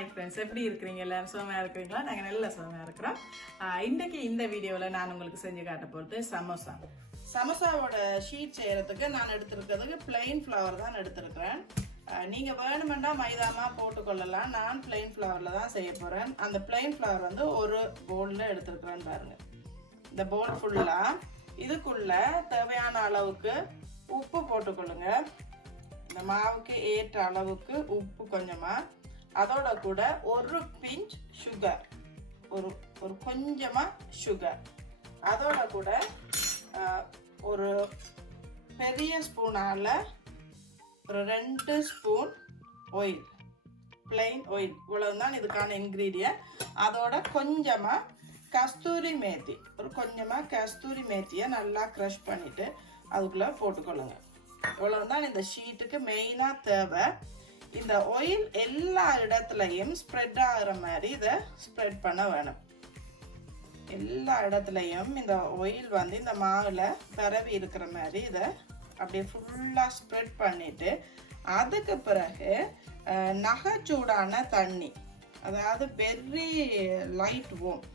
Hi friends, எப்படி இருக்கிறீங்க? எல்லாரும் சுகமாக இருக்கிறீங்களா? நாங்கள் நல்ல சுகமாக இருக்கிறோம். இன்றைக்கி இந்த வீடியோவில் நான் உங்களுக்கு செஞ்சு காட்ட போகிறது சமோசா. சமோசாவோட ஷீட் செய்கிறதுக்கு நான் எடுத்துருக்கிறதுக்கு பிளெயின் ஃப்ளவர் தான் எடுத்துருக்கிறேன். நீங்கள் வேணுமெண்டா மைதாமா போட்டுக்கொள்ளலாம். நான் பிளெயின் ஃப்ளவரில் தான் செய்ய போகிறேன். அந்த பிளெயின் ஃப்ளவர் வந்து ஒரு பவுலில் எடுத்துருக்குறேன்னு பாருங்கள். இந்த பவுல் ஃபுல்லாக இதுக்குள்ளே தேவையான அளவுக்கு உப்பு போட்டுக்கொள்ளுங்க. இந்த மாவுக்கு ஏற்ற அளவுக்கு உப்பு கொஞ்சமாக, அதோட கூட ஒரு பிஞ்ச் சுகர், ஒரு கொஞ்சமாக சுகர், அதோட கூட ஒரு பெரிய ஸ்பூனால் ஒரு 2 ஸ்பூன் ஆயில், பிளெயின் ஆயில். இவ்வளவுதான் இதுக்கான இன்க்ரீடியன்ட். அதோட கொஞ்சமாக கஸ்தூரி மேத்தி, ஒரு கொஞ்சமாக கஸ்தூரி மேத்தியை நல்லா க்ரஷ் பண்ணிவிட்டு அதுக்குள்ளே போட்டுக்கொள்ளுங்க. இவ்வளவுதான் இந்த ஷீட்டுக்கு மெயினாக தேவை. இந்த ஆயில் எல்லா இடத்துலையும் ஸ்ப்ரெட் ஆகிற மாதிரி இதை ஸ்ப்ரெட் பண்ண வேணும். எல்லா இடத்துலையும் இந்த ஆயில் வந்து இந்த மாவில் பரவி இருக்கிற மாதிரி இதை அப்படியே ஃபுல்லாக ஸ்ப்ரெட் பண்ணிட்டு, அதுக்கு பிறகு நகைச்சூடான தண்ணி, அதாவது வெரி லைட் வார்ம்.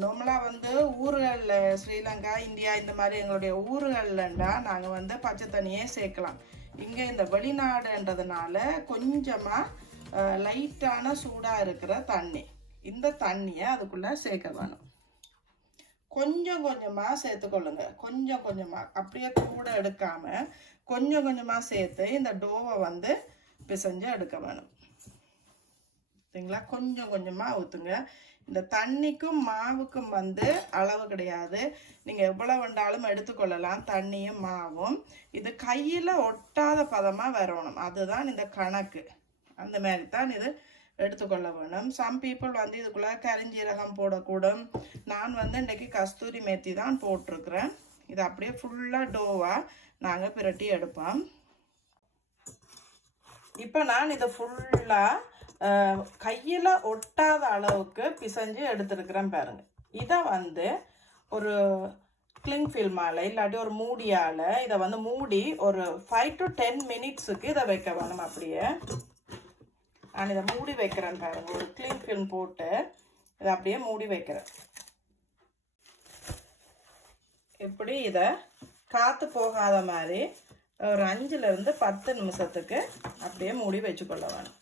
நார்மலாக வந்து ஊர்களில் ஸ்ரீலங்கா, இந்தியா இந்த மாதிரி எங்களுடைய ஊர்கள்லண்டா நாங்கள் வந்து பச்சை தண்ணியே சேர்க்கலாம். இங்கே இந்த வெளிநாடுன்றதுனால கொஞ்சமாக லைட்டான சூடாக இருக்கிற தண்ணி, இந்த தண்ணியை அதுக்குள்ளே சேர்க்க வேணும். கொஞ்சம் கொஞ்சமாக சேர்த்துக்கொள்ளுங்க. கொஞ்சம் கொஞ்சமாக, அப்படியே கூட எடுக்காமல் கொஞ்சம் கொஞ்சமாக சேர்த்து இந்த டோவை வந்து பிசைஞ்சு எடுக்க வேணும். சரிங்களா? கொஞ்சம் கொஞ்சமாக ஊற்றுங்க. இந்த தண்ணிக்கும் மாவுக்கும் வந்து அளவு கிடையாது. நீங்கள் எவ்வளோ வேண்டாலும் எடுத்துக்கொள்ளலாம், தண்ணியும் மாவும். இது கையில் ஒட்டாத பதமாக வரணும், அதுதான் இந்த கணக்கு. அந்த மாதிரி தான் இது எடுத்துக்கொள்ள வேணும். சம் பீப்புள் வந்து இதுக்குள்ளே கரிஞ்சீரகம் போடக்கூடும். நான் வந்து இன்றைக்கி கஸ்தூரி மேத்தி தான் போட்டிருக்கிறேன். இது அப்படியே ஃபுல்லாக டோவாக நாங்கள் பிரட்டி எடுப்போம். இப்போ நான் இதை ஃபுல்லாக கையில் ஒட்டாத அளவுக்கு பிசைஞ்சு எடுத்துருக்கிறேன் பாருங்க. இதை வந்து ஒரு கிளிங் ஃபில்மால் இல்லாட்டி ஒரு மூடியால் இதை வந்து மூடி ஒரு 5 to 10 மினிட்ஸுக்கு இதை வைக்க வேணும். அப்படியே நான் இதை மூடி வைக்கிறேன் பாருங்க. ஒரு கிளிங் ஃபில்ம் போட்டு இதை அப்படியே மூடி வைக்கிறேன். இப்படி இதை காற்று போகாத மாதிரி ஒரு 5 to 10 நிமிஷத்துக்கு அப்படியே மூடி வச்சுக்கொள்ள வேணும்.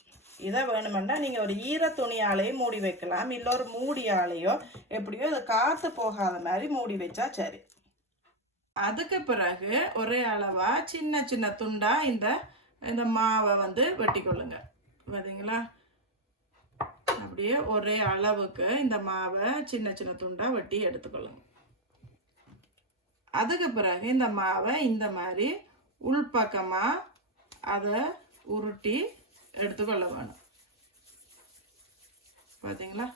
இதை வேணுமெண்டா நீங்கள் ஒரு ஈர துணியாலேயும் மூடி வைக்கலாம், இல்லை ஒரு மூடியாலேயோ, எப்படியோ இதை காற்று போகாத மாதிரி மூடி வச்சா சரி. அதுக்கு பிறகு ஒரே அளவாக சின்ன சின்ன துண்டாக இந்த மாவை வந்து வெட்டிக்கொள்ளுங்க. பார்த்தீங்களா? அப்படியே ஒரே அளவுக்கு இந்த மாவை சின்ன சின்ன துண்டாக வெட்டி எடுத்துக்கொள்ளுங்க. அதுக்கு பிறகு இந்த மாவை இந்த மாதிரி உள்பக்கமாக அதை உருட்டி எடுத்துக்கொள்ள வேணும். பார்த்தீங்களா?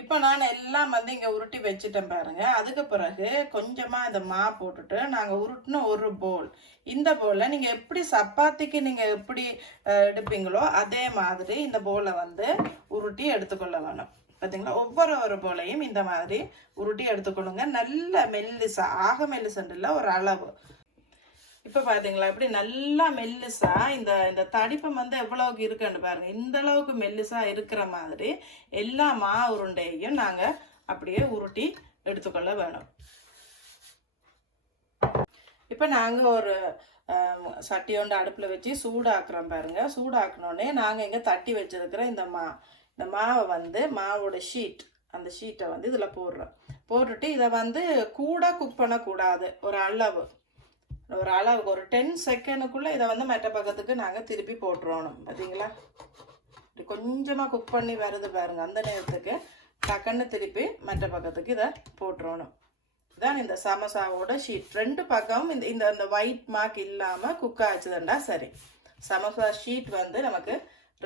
இப்போ நான் எல்லாம் வந்து இங்கே உருட்டி வச்சுட்டேன் பாருங்க. அதுக்கு பிறகு கொஞ்சமாக இந்த மா போட்டுட்டு நாங்கள் உருட்டின ஒரு போல், இந்த போலை நீங்கள் எப்படி சப்பாத்திக்கு நீங்கள் எப்படி எடுப்பீங்களோ அதே மாதிரி இந்த போலை வந்து உருட்டி எடுத்துக்கொள்ள வேணும். பார்த்தீங்களா? ஒவ்வொரு போலையும் இந்த மாதிரி உருட்டி எடுத்துக்கொள்ளுங்க. நல்ல மெல்லிசா, ஆக மெல்லிசண்டில் ஒரு அளவு. இப்போ பார்த்தீங்களா? இப்படி நல்லா மெல்லிசா இந்த தடிப்பம் வந்து எவ்வளவுக்கு இருக்குன்னு பாருங்க. இந்த அளவுக்கு மெல்லிசா இருக்கிற மாதிரி எல்லா மா உருண்டையும் நாங்கள் அப்படியே உருட்டி எடுத்துக்கொள்ள வேணும். இப்போ நாங்கள் ஒரு சட்டி ஒன்று அடுப்பில் வச்சு சூடாக்குறோம் பாருங்க. சூடாக்குனோடனே நாங்கள் இங்கே தட்டி வச்சிருக்கிற இந்த மாவை வந்து மாவோட ஷீட், அந்த ஷீட்டை வந்து இதில் போடுறோம். போட்டுட்டு இதை வந்து கூட குக் பண்ணக்கூடாது. ஒரு அளவுக்கு ஒரு 10 செகண்டுக்குள்ளே இதை வந்து மற்ற பக்கத்துக்கு நாங்கள் திருப்பி போட்டுருவோம். பார்த்தீங்களா? இப்படி கொஞ்சமாக குக் பண்ணி வருது பாருங்க. அந்த நேரத்துக்கு டக்குன்னு திருப்பி மற்ற பக்கத்துக்கு இதை போட்டுருவோம். இதான் இந்த சமோசாவோட ஷீட். 2 பக்கமும் இந்த ஒயிட் மார்க் இல்லாமல் குக் ஆச்சுதுண்டா சரி. சமோசா ஷீட் வந்து நமக்கு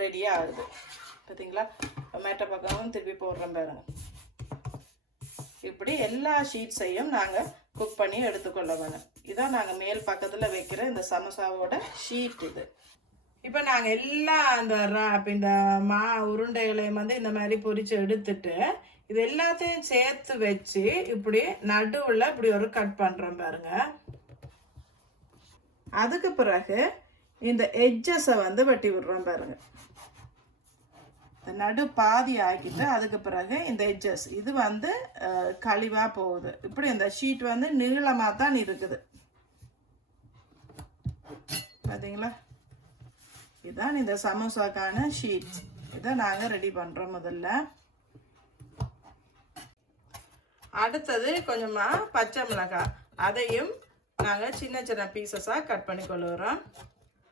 ரெடியாக ஆகுது. பார்த்தீங்களா? மற்ற பக்கமும் திருப்பி போடுறோம் பாருங்க. இப்படி எல்லா ஷீட்ஸையும் நாங்கள் குக் பண்ணி எடுத்துக்கொள்ள வேணும். இதான் நாங்கள் மேல் பக்கத்தில் வைக்கிற இந்த சமோசாவோட ஷீட் இது. இப்போ நாங்கள் எல்லாம் இந்த மா உருண்டைகளையும் வந்து இந்த மாதிரி பொரிச்சு எடுத்துட்டு இது எல்லாத்தையும் சேர்த்து வச்சு இப்படி நடுவில் இப்படி ஒரு கட் பண்ணுறோம் பாருங்க. அதுக்கு பிறகு இந்த எட்ஜஸை வந்து வெட்டி விடுறோம் பாருங்க. நடு பாதி ஆக்கிட்டு அதுக்கு பிறகு இந்த எட்ஜஸ் இது வந்து கழிவாக போகுது. இப்படி இந்த ஷீட் வந்து நீளமாக தான் இருக்குது. பார்த்தீங்களா? இதுதான் இந்த சமோசாக்கான ஷீட்ஸ். இதை நாங்கள் ரெடி பண்ணுறோம். முதல்ல அடுத்தது கொஞ்சமாக பச்சை மிளகாய், அதையும் நாங்கள் சின்ன சின்ன பீசஸாக கட் பண்ணி கொள்ளுறோம்.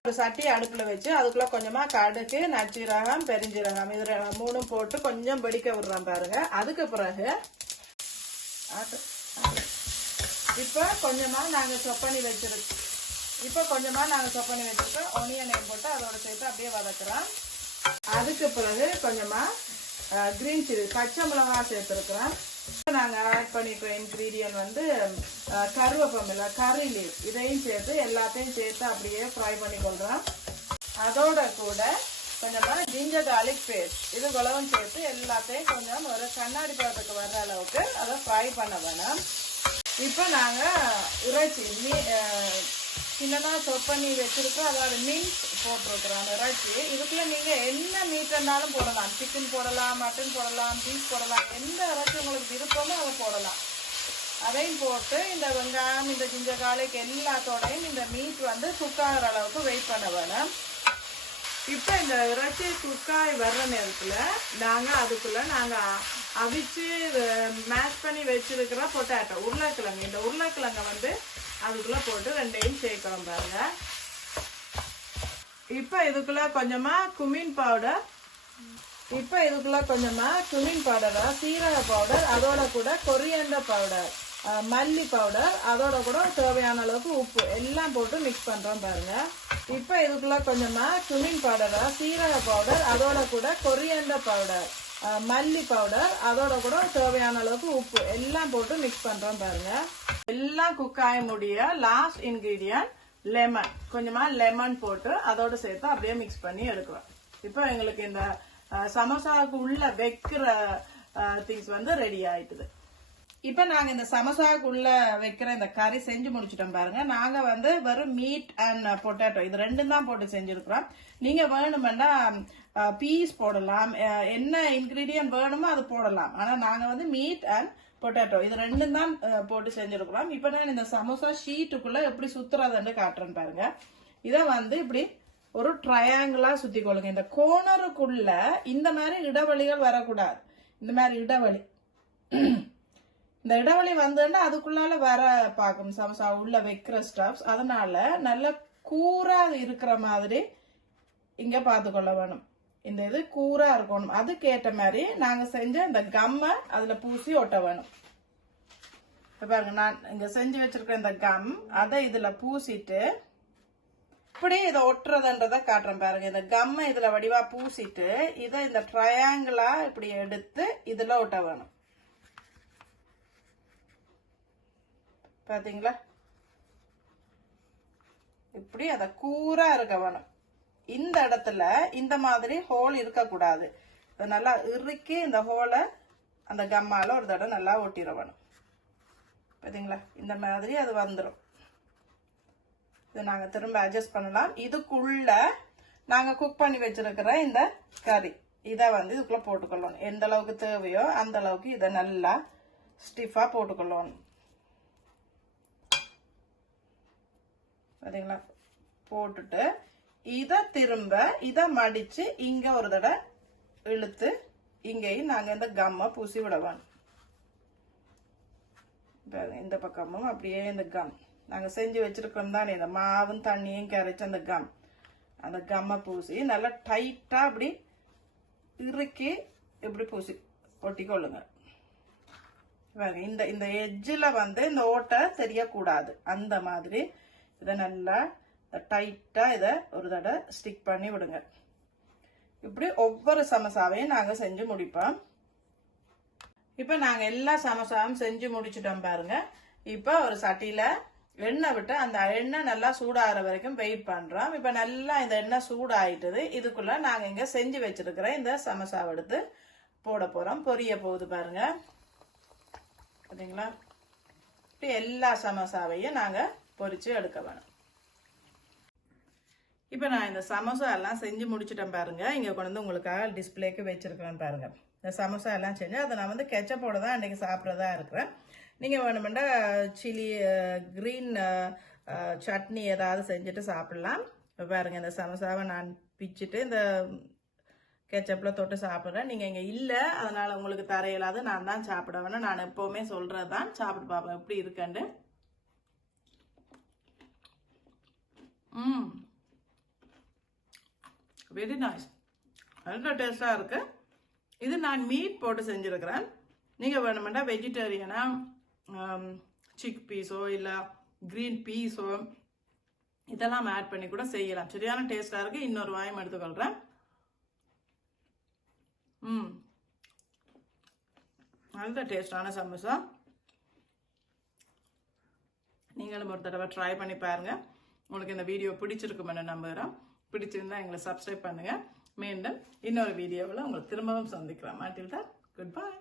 ஒரு சட்டி அடுப்பில் வச்சு அதுக்குள்ளே கொஞ்சமாக கடுகு, நச்சீரகம், பெருஞ்சீரகம் இது மூணும் போட்டு கொஞ்சம் வெடிக்க விடுறோம் பாருங்க. அதுக்கு பிறகு இப்போ கொஞ்சமாக நாங்கள் சொப் பண்ணி வச்சுருக்கோம். ஒனியனையும் போட்டு அதோட சேர்த்து அப்படியே வதக்குறோம். அதுக்கு பிறகு கொஞ்சமாக கிரீன் சில்லி பச்சை மிளகாய் சேர்த்துருக்குறோம். நாங்கள் ஆட் பண்ணிக்கிற இன்க்ரீடியன்ட் வந்து கருவேப்பிலை, கறி லீவ் இதையும் சேர்த்து எல்லாத்தையும் சேர்த்து அப்படியே ஃப்ரை பண்ணி கொள்கிறோம். அதோட கூட கொஞ்சமாக ஜிஞ்சர் கார்லிக் பேஸ்ட் இது உலகம் சேர்த்து எல்லாத்தையும் கொஞ்சம் ஒரு கண்ணாடி பழத்துக்கு வர்ற அளவுக்கு அதை ஃப்ரை பண்ண வேணும். இப்போ நாங்கள் இறைச்சி சின்னதாக சொப் பண்ணி வச்சுருக்கோம். அதாவது மீட் போட்டிருக்கிறோம். அந்த இறைச்சி இதுக்குள்ளே நீங்கள் என்ன மீட் இருந்தாலும் போடலாம். சிக்கன் போடலாம், மட்டன் போடலாம், பீஃப் போடலாம். எந்த இறைச்சி உங்களுக்கு விருப்பமோ அதை போடலாம். அதையும் போட்டு இந்த வெங்காயம், இந்த ஜிஞ்சர் கார்லிக் எல்லாத்தோடையும் இந்த மீட் வந்து குக்காகிற அளவுக்கு வெயிட் பண்ண வேணும். இப்போ இந்த இறைச்சி குக்காய் வர்ற நேரத்தில் நாங்கள் அதுக்குள்ளே அவிச்சு மேஷ் பண்ணி வச்சுருக்கிற பொட்டேட்டோ உருளைக்கிழங்கு, இந்த உருளைக்கிழங்கை வந்து அதுக்குள்ளே போட்டு ரெண்டையும் சேர்க்கிறோம் பாருங்க. இப்போ இதுக்குள்ளே கொஞ்சமாக குமின் பவுடர், சீரக பவுடர், அதோட கூட கொரியாண்டர் பவுடர், மல்லி பவுடர், அதோட கூட தேவையான அளவுக்கு உப்பு எல்லாம் போட்டு மிக்ஸ் பண்ணுறோம் பாருங்க. இப்போ இதுக்குள்ளே கொஞ்சமாக குமின் பவுடர், சீரக பவுடர், அதோட கூட கொரியாண்டர் பவுடர், மல்லி பவுடர், அதோட கூட தேவையான அளவுக்கு உப்பு எல்லாம் போட்டு மிக்ஸ் பண்ணுறோம் பாருங்க. எல்லாம் குக் ஆக முடிய லாஸ்ட் இன்கிரீடியன்ட் லெமன், கொஞ்சமாக லெமன் போட்டு அதோடு சேர்த்து அப்படியே மிக்ஸ் பண்ணி எடுக்கிறோம். இப்போ எங்களுக்கு இந்த சமோசாவுக்கு உள்ள வைக்கிற திங்ஸ் வந்து ரெடி ஆயிட்டுது. இப்போ நாங்கள் இந்த சமோசாவுக்கு உள்ள வைக்கிற இந்த கறி செஞ்சு முடிச்சிட்டோம் பாருங்க. நாங்கள் வந்து வெறும் மீட் அண்ட் பொட்டேட்டோ இது ரெண்டும் தான் போட்டு செஞ்சுருக்கிறோம். நீங்கள் வேணுமெண்டா பீஸ் போடலாம், என்ன இன்கிரீடியன்ட் வேணுமோ அது போடலாம். ஆனால் நாங்கள் வந்து மீட் அண்ட் பொட்டேட்டோ இது ரெண்டும் தான் போட்டு செஞ்சுருக்கிறோம். இப்போ நான் இந்த சமோசா ஷீட்டுக்குள்ளே எப்படி சுற்றுறதுன்னு காட்டுறேன்னு பாருங்க. இதை வந்து இப்படி ஒரு ட்ரையாங்கிளாக சுற்றி கொள்ளுங்க. இந்த கோனருக்குள்ள இந்த மாதிரி இடைவெளிகள் வரக்கூடாது. இந்த மாதிரி இந்த இடைவெளி வந்துன்னா அதுக்குள்ளால வர பார்க்கும் சமோசா உள்ள வைக்கிற ஸ்டப்ஸ். அதனால நல்ல கூரா இருக்கிற மாதிரி இங்க பார்த்துக்கொள்ள வேணும். இந்த இது கூரா இருக்கணும். அதுக்கேற்ற மாதிரி நாங்க செஞ்ச இந்த கம்மை அதுல பூசி ஒட்ட வேணும். பாருங்க, நான் இங்க செஞ்சு வச்சிருக்க இந்த கம் அதை இதுல பூசிட்டு இப்படி இதை ஒட்டுறதுன்றத காட்டுறேன் பாருங்க. இந்த கம்மை இதுல வடிவா பூசிட்டு இதை இந்த ட்ரையாங்கிளா இப்படி எடுத்து இதுல ஒட்ட வேணும். பாத்தீங்களா? இப்படி அதை கூரா இருக்க வேணும். இந்த இடத்துல இந்த மாதிரி ஹோல் இருக்கக்கூடாது. நல்லா இறுக்கி இந்த ஹோலை அந்த கம்மால ஒரு தடவை நல்லா ஒட்டிட வேணும். பாத்தீங்களா? இந்த மாதிரி அது வந்துடும். இதை நாங்கள் திரும்ப அட்ஜஸ்ட் பண்ணலாம். இதுக்குள்ள நாங்கள் குக் பண்ணி வச்சிருக்கிற இந்த கறி இதை வந்து இதுக்குள்ள போட்டுக்கொள்ளணும். எந்த அளவுக்கு தேவையோ அந்த அளவுக்கு இதை நல்லா ஸ்டிஃபா போட்டுக்கொள்ளணும். பாத்தீங்களா? போட்டுட்டு இதை திரும்ப இதை மடிச்சு இங்க ஒரு தடவை இழுத்து இங்கேயும் நாங்க இந்த கம்மை பூசி விடணும். இந்த பக்கமும் அப்படியே இந்த கம் நாங்க செஞ்சு வச்சிருக்கோம் தானே, இந்த மாவும் தண்ணியும் கரைச்சு அந்த கம்மை பூசி நல்லா டைட்டா அப்படி இறுக்கி இப்படி பூசி ஒட்டிக்கொள்ளுங்க. இந்த இந்த எட்ஜில் வந்து இந்த ஓட்டை தெரியக்கூடாது. அந்த மாதிரி இதை நல்லா டைட்டா இதை ஒரு தடவை ஸ்டிக் பண்ணி விடுங்க. இப்படி ஒவ்வொரு சமோசாவையும் நாங்க செஞ்சு முடிப்போம். இப்ப நாங்க எல்லா சமோசாவும் செஞ்சு முடிச்சுட்டோம் பாருங்க. இப்ப ஒரு சட்டியில எண்ணெய் விட்டு அந்த எண்ணெய் நல்லா சூடாகிற வரைக்கும் வெயிட் பண்றோம். இப்ப நல்லா இந்த எண்ணெய் சூடாயிட்டது. இதுக்குள்ள நாங்க இங்க செஞ்சு வச்சிருக்கிற இந்த சமோசாவை எடுத்து போட போறோம். பொரிய போகுது பாருங்க. பாத்தீங்களா? இப்படி எல்லா சமோசாவையும் நாங்க பொரிச்சு எடுக்க வேணும். இப்போ நான் இந்த சமோசா எல்லாம் செஞ்சு முடிச்சிட்டேன் பாருங்க. இங்கே கொண்டு வந்து உங்களுக்காக டிஸ்பிளேக்கு வச்சிருக்கிறேன் பாருங்க. இந்த சமோசா எல்லாம் செஞ்சு அதை நான் வந்து கெச்சப்போட தான் அன்றைக்கி சாப்பிட்றதா இருக்கிறேன். நீங்கள் வேணுமெண்டா சில்லி க்ரீன் சட்னி ஏதாவது செஞ்சுட்டு சாப்பிட்லாம். இப்போ பாருங்கள் இந்த சமோசாவை நான் பிச்சுட்டு இந்த கெச்சப்பில் தொட்டு சாப்பிட்றேன். நீங்கள் இங்கே இல்லை, அதனால் உங்களுக்கு தர இயலாது, நான் தான் சாப்பிட வேணும். நான் எப்போவுமே சொல்கிறது தான். சாப்பிட்டு பார்ப்பேன் எப்படி இருக்குண்டு. வெரி நைஸ், நல்ல டேஸ்டாக இருக்கு. இது நான் மீட் போட்டு செஞ்சுருக்கிறேன். நீங்கள் வேணுமெண்டா வெஜிடேரியனா சிக் பீஸோ இல்லை க்ரீன் பீஸோ இதெல்லாம் ஆட் பண்ணி கூட செய்யலாம். சரியான டேஸ்டாக இருக்குது. இன்னொரு வாயம் எடுத்துக்கொள்கிறேன். நல்ல டேஸ்டான சமோசா. நீங்களும் ஒரு தடவை ட்ரை பண்ணி பாருங்கள். உங்களுக்கு இந்த வீடியோ பிடிச்சிருக்குமென்னு நம்புகிறோம். பிடிச்சிருந்தா எங்களை சப்ஸ்கிரைப் பண்ணுங்கள். மீண்டும் இன்னொரு வீடியோவில் உங்களை திரும்பவும் சந்திக்கிறோம். until then, goodbye.